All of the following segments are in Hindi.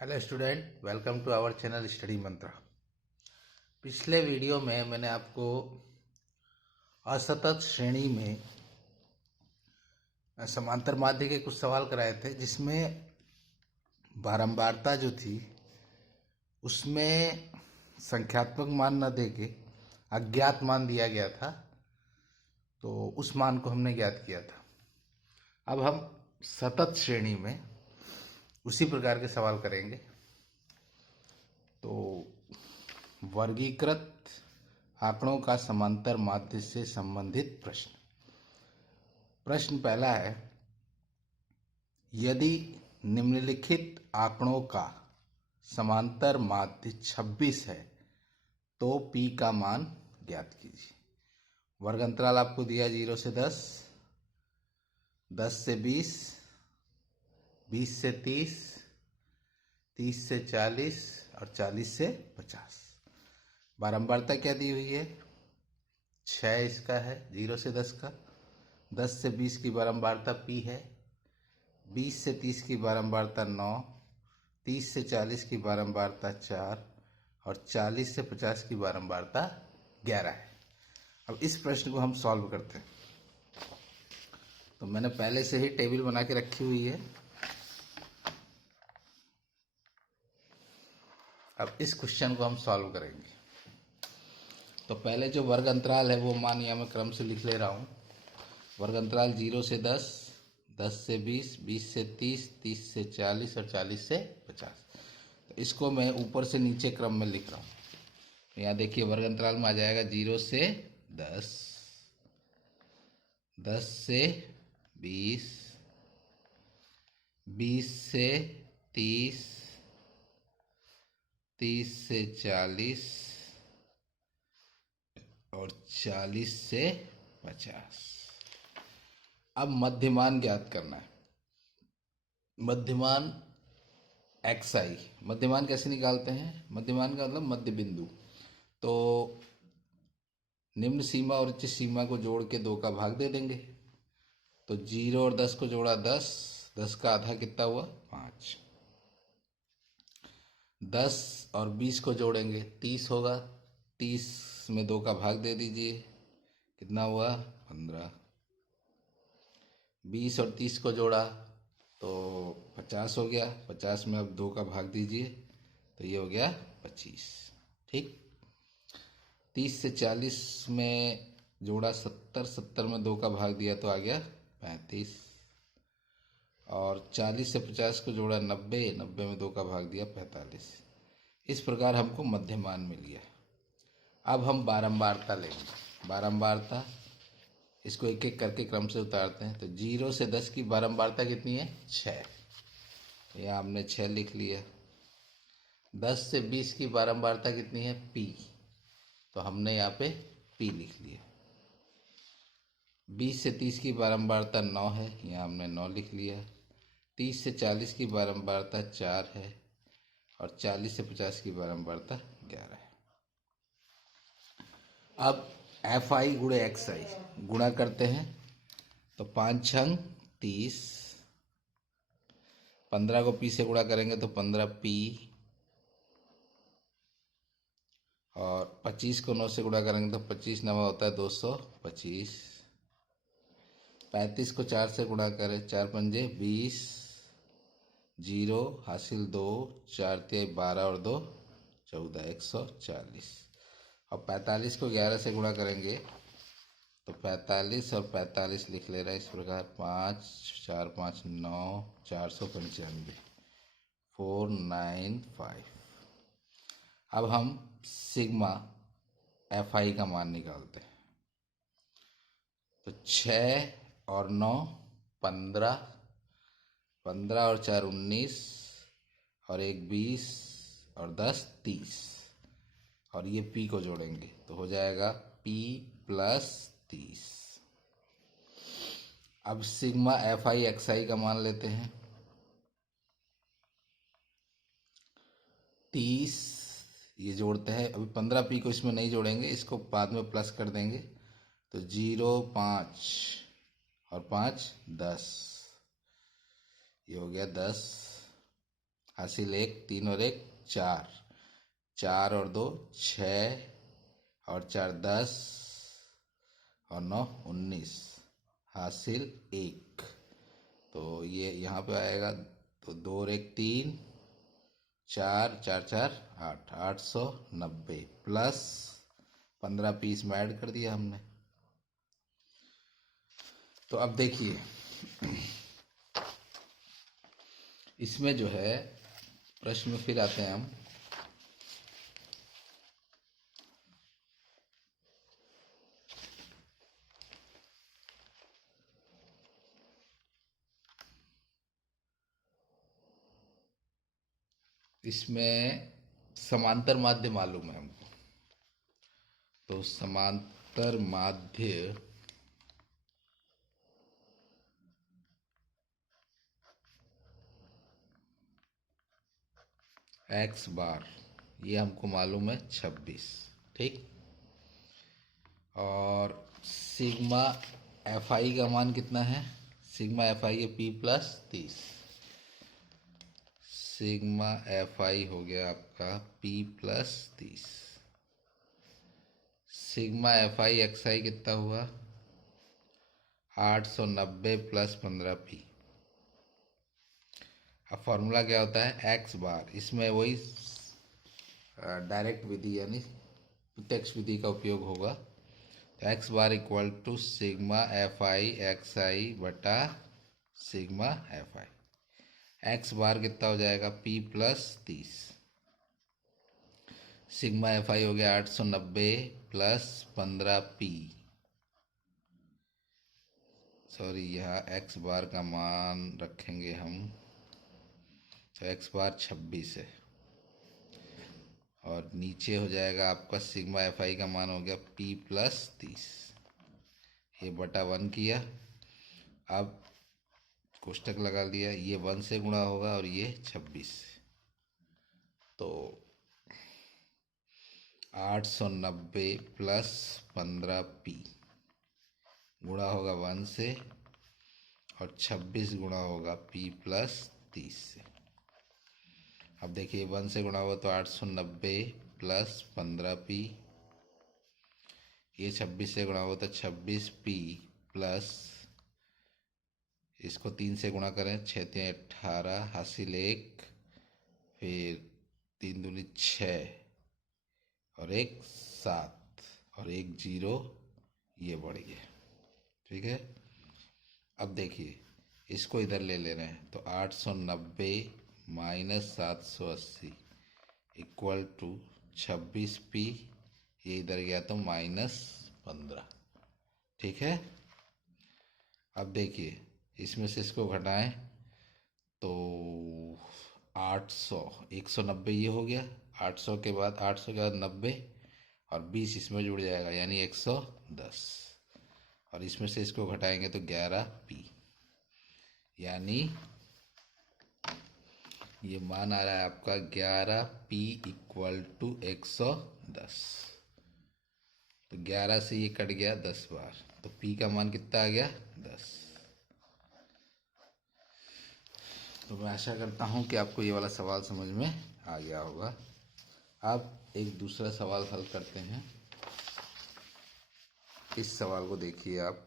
Hello student, welcome to our channel study Mantra. पिछले वीडियो में मैंने आपको असतत श्रेणी में समांतर माध्य के कुछ सवाल कराए थे, जिसमें बारंबारता जो थी उसमें संख्यात्मक मान न देके अज्ञात मान दिया गया था, तो उस मान को हमने ज्ञात किया था। अब हम सतत श्रेणी में उसी प्रकार के सवाल करेंगे। तो वर्गीकृत आंकड़ों का समांतर माध्य से संबंधित प्रश्न। प्रश्न पहला है, यदि निम्नलिखित आंकड़ों का समांतर माध्य 26 है तो P का मान ज्ञात कीजिए। वर्ग अंतराल आपको दिया 0 से 10, 10 से 20, 20 से 30, 30 से 40 और 40 से 50। बारंबारता क्या दी हुई है? 6 इसका है, 0 से 10 का। 10 से 20 की बारंबारता P है। 20 से 30 की बारंबारता 9, 30 से 40 की बारंबारता 4 और 40 से 50 की बारंबारता 11 है। अब इस प्रश्न को हम सॉल्व करते हैं। तो मैंने पहले से ही टेबल बना के रखी हुई है। अब इस क्वेश्चन को हम सॉल्व करेंगे। तो पहले जो वर्ग अंतराल है वो मान यहाँ मैं क्रम से लिख ले रहा हूँ। वर्ग अंतराल 0 से 10, 10 से 20, 20 से 30, 30 से 40 और 40 से 50। तो इसको मैं ऊपर से नीचे क्रम में लिख रहा हूँ। तो यहाँ देखिए वर्ग अंतराल में आ जाएगा 0 से 10, 10 से 20, 20 से 30, 30 से 40 और 40 से 50। अब मध्यमान ज्ञात करना है। मध्यमान xi, मध्यमान कैसे निकालते हैं? मध्यमान का मतलब मध्य बिंदु। तो निम्न सीमा और उच्च सीमा को जोड़ के 2 का भाग दे देंगे। तो 0 और 10 को जोड़ा 10, 10 का आधा कितना हुआ? 5। 10 और 20 को जोड़ेंगे 30 होगा। 30 में 2 का भाग दे दीजिए, कितना हुआ? 15। 20 और 30 को जोड़ा तो 50 हो गया। 50 में अब 2 का भाग दीजिए तो ये हो गया 25। ठीक। 30 से 40 में जोड़ा 70, 70 में 2 का भाग दिया तो आ गया 35। और 40 से 50 को जोड़ा 90, 90 में 2 का भाग दिया 45। इस प्रकार हमको मध्यमान मिल गया। अब हम बारंबारता लेंगे। बारंबारता इसको एक एक करके क्रम से उतारते हैं। तो 0 से 10 की बारंबारता कितनी है? 6। तो यहाँ हमने 6 लिख लिया। 10 से 20 की बारंबारता कितनी है? P। तो हमने यहाँ पे P लिख लिया। 20 से 30 की बारंबारता 9 है, यहाँ हमने 9 लिख लिया। 30 से 40 की बारंबारता 4 है और 40 से 50 की बारंबारता 11 है। अब FI गुणे XI गुणा करते हैं। तो 5 छंग 30, 15 को P से गुणा करेंगे तो 15P, और 25 को 9 से गुणा करेंगे तो 25 नवा होता है 225। 35 को 4 से गुणा करें, 4 पंजे 20, 0 हासिल 2, 4 तिहाई 12 और 2 14, 140। और 45 को 11 से गुणा करेंगे तो 45 और 45 लिख ले रहे हैं इस प्रकार। 5 4 5 9, 495, 495। अब हम सिग्मा FI का मान निकालते हैं। तो 6 और 9 15, 15 और 4 19 और 1 20 और 10 30। और ये P को जोड़ेंगे तो हो जाएगा P प्लस 30। अब सिग्मा FI XI का मान लेते हैं। 30 ये जोड़ते हैं। अभी 15P को इसमें नहीं जोड़ेंगे, इसको बाद में प्लस कर देंगे। तो 0 5 और 5 10, ये हो गया 10। हासिल 1, 3 और 1 4, 4 और 2 6 और 4 10 और 9 19, हासिल 1। तो ये यहाँ पे आएगा, तो 2 और 1 3, 4 4 4 8, 890 प्लस 15 पीस में ऐड कर दिया हमने। तो अब देखिए इसमें जो है प्रश्न में फिर आते हैं हम। इसमें समांतर माध्य मालूम है हमको, तो समांतर माध्य x बार, ये हमको मालूम है 26, ठीक। और सिग्मा एफ आई का मान कितना है? सिग्मा एफ आई है p plus 30, sigma F I हो गया आपका p plus 30। Sigma F I X I कितना हुआ? 890 प्लस 15p। अब फॉर्मूला क्या होता है? एक्स बार, इसमें वही डायरेक्ट विधि यानी प्रत्यक्ष विधि का उपयोग होगा। तो X bar equal to sigma F I X I बटा sigma F I. X bar कितना हो जाएगा? p plus 30, sigma F I हो गया 890 प्लस 15p, सॉरी यहाँ एक्स बार का मान रखेंगे हम, तो एक्स बार 26 है और नीचे हो जाएगा आपका सिग्मा एफ आई का मान हो गया p प्लस 30, ये बटा 1 किया। अब कोष्टक लगा लिया, ये 1 से गुणा होगा और ये 26, तो 890 प्लस 15p गुणा होगा 1 से और 26 गुणा होगा p प्लस 30 से। अब देखिए 1 से गुणा हुआ तो 890 प्लस 15p, ये 26 से गुणा हुआ तो 26p प्लस, इसको 3 से गुणा करें, 6 3 18, हासिल 1, फिर 3 दूनी 6 और 1 7 और 1 0, ये बढ़ गया, ठीक है। अब देखिए इसको इधर ले रहे हैं, तो 890 माइनस 780 इक्वल टू 26p, ये इधर गया तो -15, ठीक है। अब देखिए इसमें से इसको घटाएं तो 800, 190 ये हो गया, 800 के बाद 90 और 20 इसमें जुड़ जाएगा यानी 110, और इसमें से इसको घटाएंगे तो 11p, यानी ये मान आ रहा है आपका 11p इक्वल टू 110। तो 11 से ये कट गया 10 बार, तो p का मान कितना आ गया? 10। तो मैं आशा करता हूँ कि आपको ये वाला सवाल समझ में आ गया होगा। अब एक दूसरा सवाल हल करते हैं। इस सवाल को देखिए आप।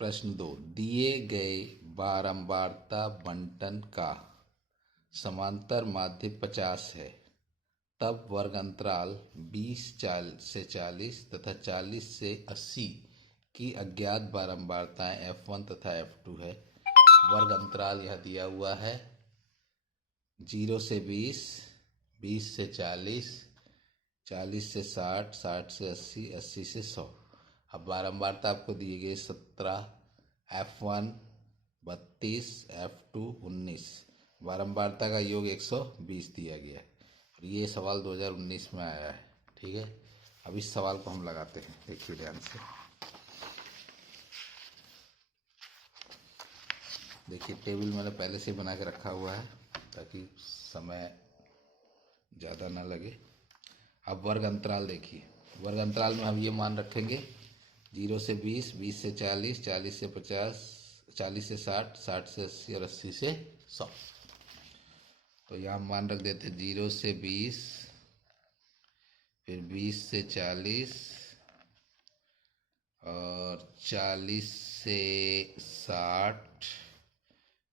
प्रश्न 2, दिए गए बारंबारता बंटन का समांतर माध्य 50 है, तब वर्ग अंतराल 20 से 40 तथा 40 से 80 की अज्ञात बारंबारताएं f1 तथा f2 है। वर्ग अंतराल यह दिया हुआ है 0 से 20, 20 से 40, 40 से 60, 60 से 80, 80 से 100। अब बारंबारता आपको दी गई 17, f1 32, f2 19, बारंबारता का योग 120 दिया गया है और ये सवाल 2019 में आया है, ठीक है। अब इस सवाल को हम लगाते हैं, देखिए ध्यान से। देखिए टेबल मैंने पहले से बना के रखा हुआ है ताकि समय ज़्यादा ना लगे। अब वर्ग अंतराल देखिए, वर्ग अंतराल में हम ये मान रखेंगे 0 से 20, 20 से 40, 40 से 50, 40 से 60, 60 से 80 और 80 से 100। तो यहाँ मान रख देते 0 से 20, फिर 20 से 40 और 40 से 60,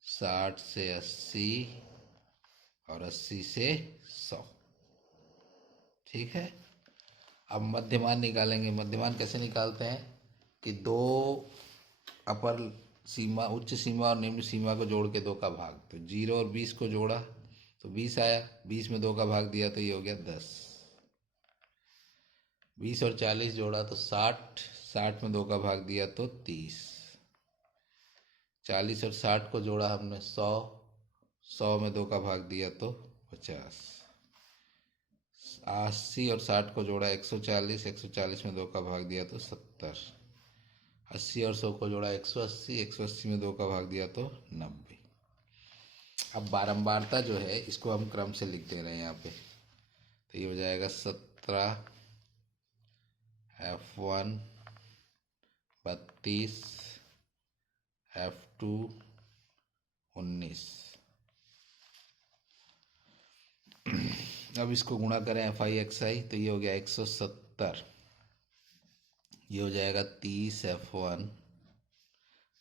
60 से 80 और 80 से 100। ठीक है। अब मध्यमान निकालेंगे। मध्यमान कैसे निकालते हैं कि दो अपर सीमा, उच्च सीमा और निम्न सीमा को जोड़ के 2 का भाग, तो 0 और 20 को जोड़ा तो 20 आया, 20 में 2 का भाग दिया तो ये हो गया 10। 20 और 40 जोड़ा तो 60, 60 में 2 का भाग दिया तो 30। 40 और 60 को जोड़ा हमने 100, 100 में 2 का भाग दिया तो 50। 80 और 60 को जोड़ा 140, 140 में 2 का भाग दिया तो 70। 80 और 100 को जोड़ा 180, 180 में 2 का भाग दिया तो 90। अब बारंबारता जो है इसको हम क्रम से लिख दे रहे हैं यहाँ पे, तो ये हो जाएगा 17, F1 32, F2 19। अब इसको गुणा करें FI तो ये हो गया 170। ये हो जाएगा 30 F1।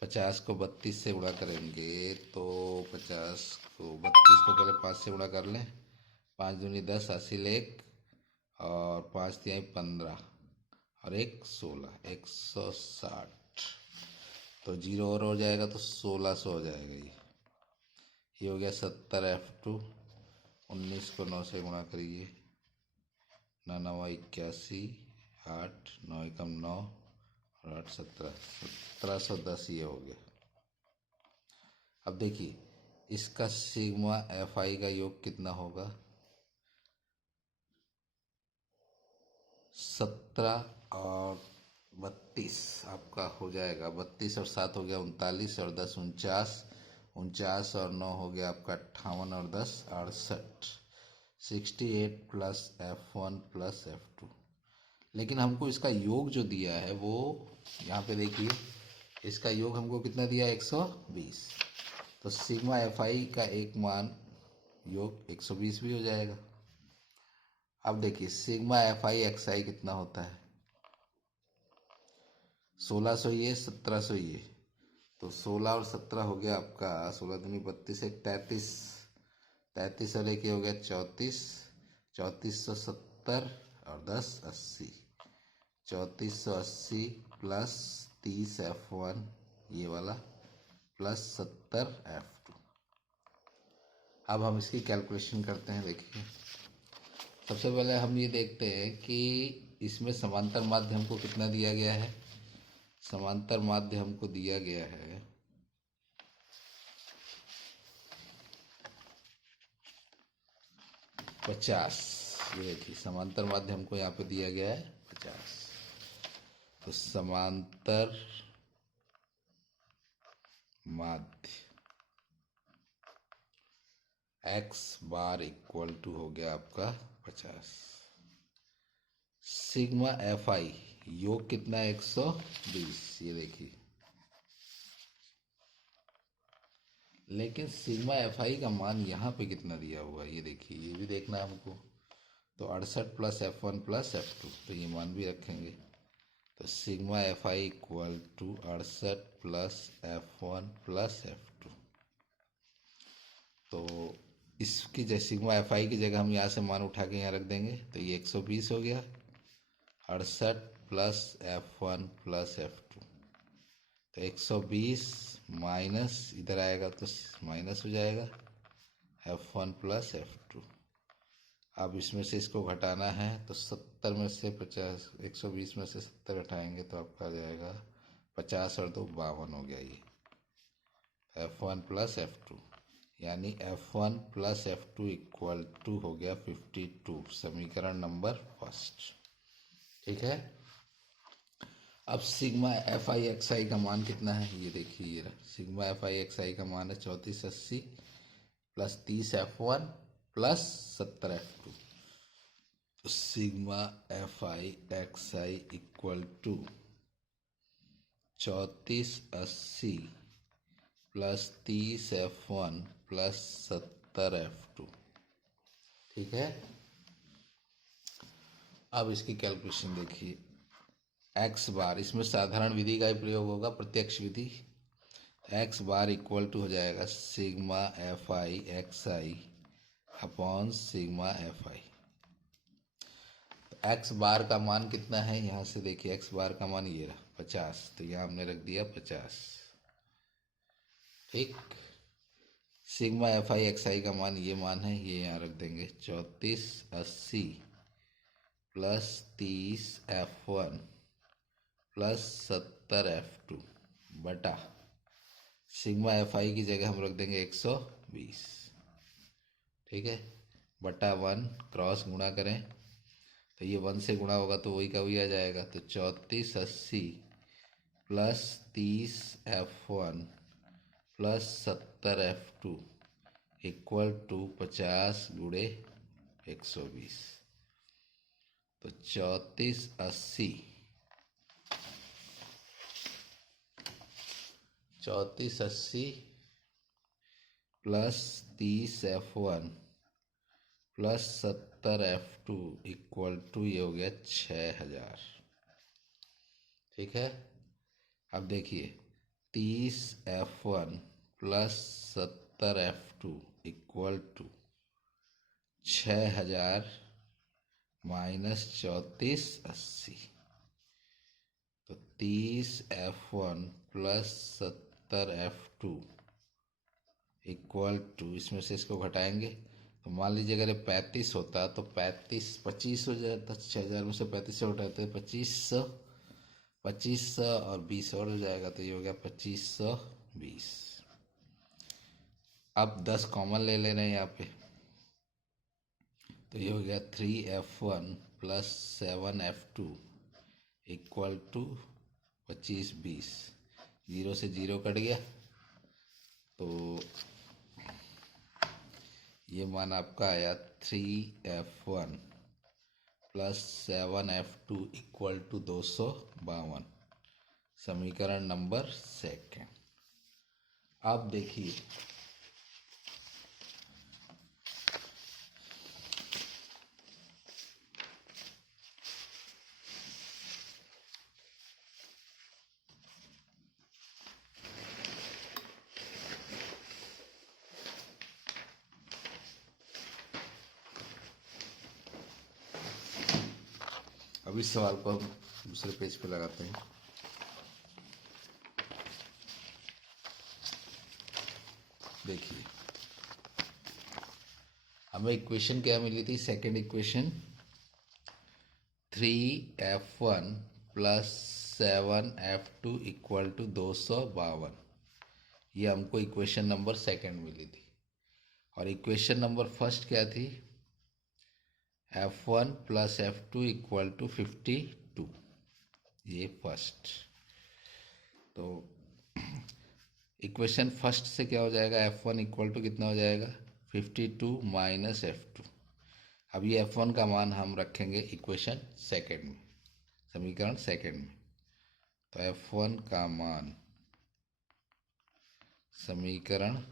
50 को 32 से गुणा करेंगे तो 50 को 32 को पहले 5 से गुणा कर लें। 5 दूनी 10, 80 लेख और 5 तिहाई 15 और 1 16, 160। तो 0 और हो जाएगा तो 1600 हो जाएगा। ये हो गया 70 F2। 19 को 9 से गुणा करिए, 9 9 81, 8 9 एकम 9 और 8 17, 1710 ये हो गया। अब देखिए इसका सिग्मा FI का योग कितना होगा, 17 और 32 आपका हो जाएगा, 32 और 7 हो गया 39 और 10 49, 49 और 9 हो गया आपका 58 और 10 68, 68 प्लस F1 प्लस F2। लेकिन हमको इसका योग जो दिया है वो यहाँ पे देखिए, इसका योग हमको कितना दिया, 120। तो सिग्मा FI का एक मान योग 120 भी हो जाएगा। अब देखिए सिग्मा FI XI कितना होता है, 1600 ये 1700 ये, तो 16 और 17 हो गया आपका 16 दूनी 32, 33, 33 और 1 हो गया 34, 3470 और 10 80, 3480 प्लस 30 F1 ये वाला प्लस 70 F2। अब हम इसकी कैलकुलेशन करते हैं। देखिए सबसे पहले हम ये देखते हैं कि इसमें समांतर माध्य हमको कितना दिया गया है। समांतर माध्य हमको दिया गया है 50। ये देखिए समांतर माध्य हमको यहाँ पे दिया गया है 50। तो समांतर माध्य x बार इक्वल टू हो गया आपका 50। सिग्मा FI योग कितना है 120। ये देखिए, लेकिन सिग्मा FI का मान यहाँ पे कितना दिया हुआ है ये देखिए, ये भी देखना है हमको। तो 68 प्लस F1 प्लस F2, तो ये मान भी रखेंगे। तो sigma FI equal to 68 plus F1 plus F2। तो इसकी जगह सिग्मा FI की जगह हम यहाँ से मान उठा के यहाँ रख देंगे, तो ये 120 हो गया। 68 प्लस F1 प्लस F2, तो 120 माइनस इधर आएगा तो माइनस हो जाएगा F1 प्लस F2। अब इसमें से इसको घटाना है तो 70 में से 50, 120 में से 70 घटाएंगे तो आपका आ जाएगा 50 और 2 52 हो गया। ये F1 प्लस F2 यानी F1 plus F2 equal to हो गया 52, समीकरण नंबर फर्स्ट। ठीक है। अब सिग्मा FI XI का मान कितना है ये देखिए, ये सिग्मा FI XI का मान है 3480 प्लस 30 F1 प्लस 70 F2। तो sigma FI XI equal to 3480 plus 30F1 plus 70F2। ठीक है। अब इसकी कैलकुलेशन देखिए। एक्स बार, इसमें साधारण विधि का ही प्रयोग होगा, प्रत्यक्ष विधि। एक्स बार इक्वल टू हो जाएगा sigma F I X I upon sigma F I. X bar का मान कितना है, यहाँ से देखिए एक्स बार का मान ये रहा 50, तो यहाँ हमने रख दिया 50। ठीक। सिग्मा एफ आई एक्स आई का मान ये मान है, ये यहाँ रख देंगे 3480 प्लस 30F1 प्लस 70F2 बटा सिग्मा एफ आई की जगह हम रख देंगे 120। ठीक है। बटा 1 क्रॉस गुणा करें तो ये 1 से गुणा होगा तो वही का वही आ जाएगा, तो 3480 plus 30F1 plus 70F2 equal to 50 गुणे 120। तो 3480 plus 30F1 plus 70F2 equal to ये हो गया 6000। ठीक है। अब देखिए 30F1 plus 70F2 equal to 6000 minus 3480। तो 30F1 plus 70F2 equal to, इसमें से इसको घटाएंगे तो मान लीजिए अगर ये 35 होता तो 25 हो जाता, 6000 में से 35 से उठाते 2500, 2500 और 20 और हो जाएगा, तो ये हो गया 2520। अब 10 कॉमन ले रहे हैं यहाँ पे, तो ये हो गया 3F1 plus 7F2 equal to 2520। 0 से 0 कट गया तो ये मान आपका आया 3F1 plus 7F2 equal to 252। समीकरण नंबर 2। अब देखिए अब इस सवाल को हम दूसरे पेज पे लगाते हैं। देखिए हमें इक्वेशन क्या मिली थी, second equation 3F1 plus 7F2 equal to 252। ये हमको इक्वेशन नंबर सेकंड मिली थी। और इक्वेशन नंबर फर्स्ट क्या थी, F1 plus F2 equal to 52। ये फर्स्ट। तो इक्वेशन फर्स्ट से क्या हो जाएगा, F1 इक्वल टू कितना हो जाएगा 52 माइनस F2। अब ये F1 का मान हम रखेंगे इक्वेशन सेकंड में, समीकरण सेकंड में। तो F1 का मान समीकरण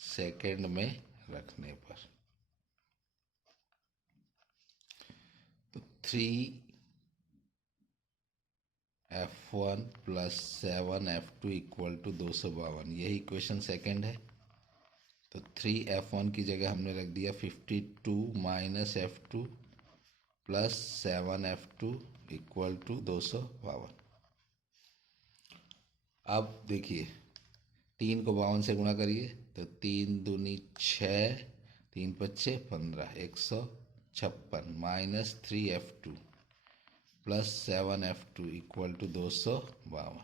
सेकंड में रखने पर तो 3F1 plus 7F2 equal to 252, यही इक्वेशन सेकंड है। तो 3F1 की जगह हमने रख दिया 52 minus F2 plus 7F2 equal to 252। अब देखिए 3 को 52 से गुणा करिए तो 3 दूनी 6, 3 पच्चे 15, 156 minus 3F2 plus 7F2 equal to 252।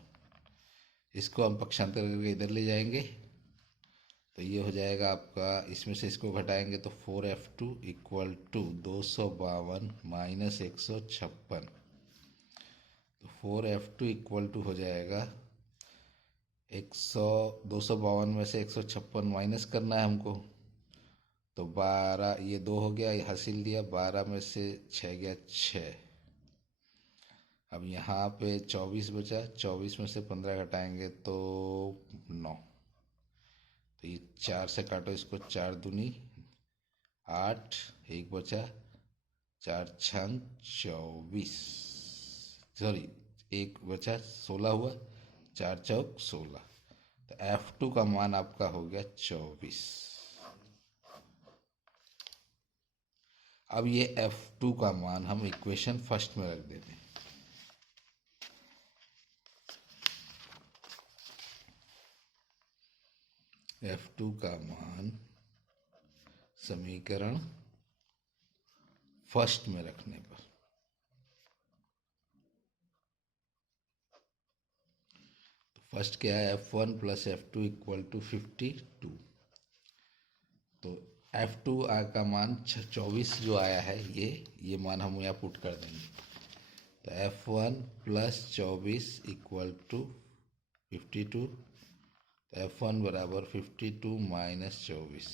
इसको हम पक्षांतर करके इधर ले जाएंगे तो ये हो जाएगा आपका, इसमें से इसको घटाएंगे तो 4F2 इक्वल टू 252 माइनस 156। तो 4F2 इक्वल टू हो जाएगा 252 में से 156 माइनस करना है हमको, तो 12, ये 2 हो गया, ये हासिल दिया, 12 में से 6 गया 6। अब यहाँ पे 24 बचा, 24 में से 15 घटाएंगे तो 9। तो ये 4 से काटो इसको, 4 दूनी 8, एक बचा, 4 छंग 24, सॉरी एक बचा 16 हुआ, 4 चौक 16। तो F2 का मान आपका हो गया 24। अब ये F2 का मान हम इक्वेशन फर्स्ट में रख देते हैं। F2 का मान समीकरण फर्स्ट में रखने पर तो फर्स्ट क्या है, F1 plus F2 equal to 52। तो F2 का मान 24 जो आया है, ये मान हम यहाँ पुट कर देंगे। तो F1 प्लस 24 इक्वल टू 52। तो F1 बराबर 52 माइनस 24।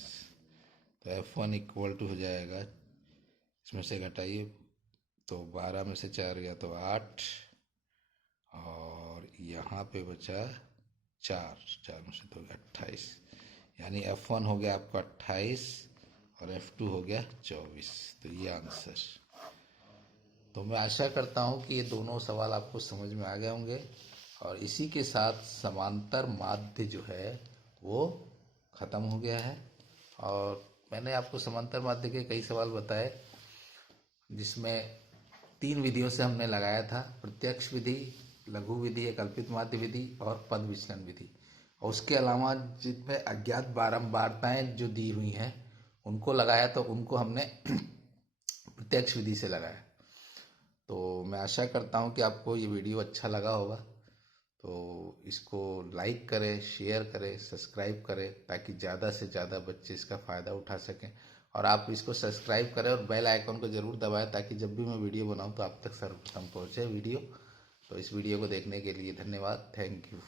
तो F1 इक्वल टू हो जाएगा, इसमें से घटाइए तो 12 में से 4 गया तो 8, और यहाँ पे बचा 4 में से तो 28। यानी F1 हो गया आपका 28 और F2 हो गया 24। तो ये आंसर। तो मैं आशा करता हूँ कि ये दोनों सवाल आपको समझ में आ गए होंगे, और इसी के साथ समांतर माध्य जो है वो ख़त्म हो गया है। और मैंने आपको समांतर माध्य के कई सवाल बताए, जिसमें 3 विधियों से हमने लगाया था, प्रत्यक्ष विधि, लघु विधि, कल्पित माध्य विधि और पद विचलन विधि। और उसके अलावा जिनमें अज्ञात बारंबारताएं जो दी हुई हैं उनको लगाया, तो उनको हमने प्रत्यक्ष विधि से लगाया। तो मैं आशा करता हूं कि आपको ये वीडियो अच्छा लगा होगा। तो इसको लाइक करें, शेयर करें, सब्सक्राइब करें, ताकि ज़्यादा से ज़्यादा बच्चे इसका फ़ायदा उठा सकें। और आप इसको सब्सक्राइब करें और बेल आइकन को ज़रूर दबाएं, ताकि जब भी मैं वीडियो बनाऊं तो आप तक सर्वप्रथम पहुंचे वीडियो। तो इस वीडियो को देखने के लिए धन्यवाद। Thank you.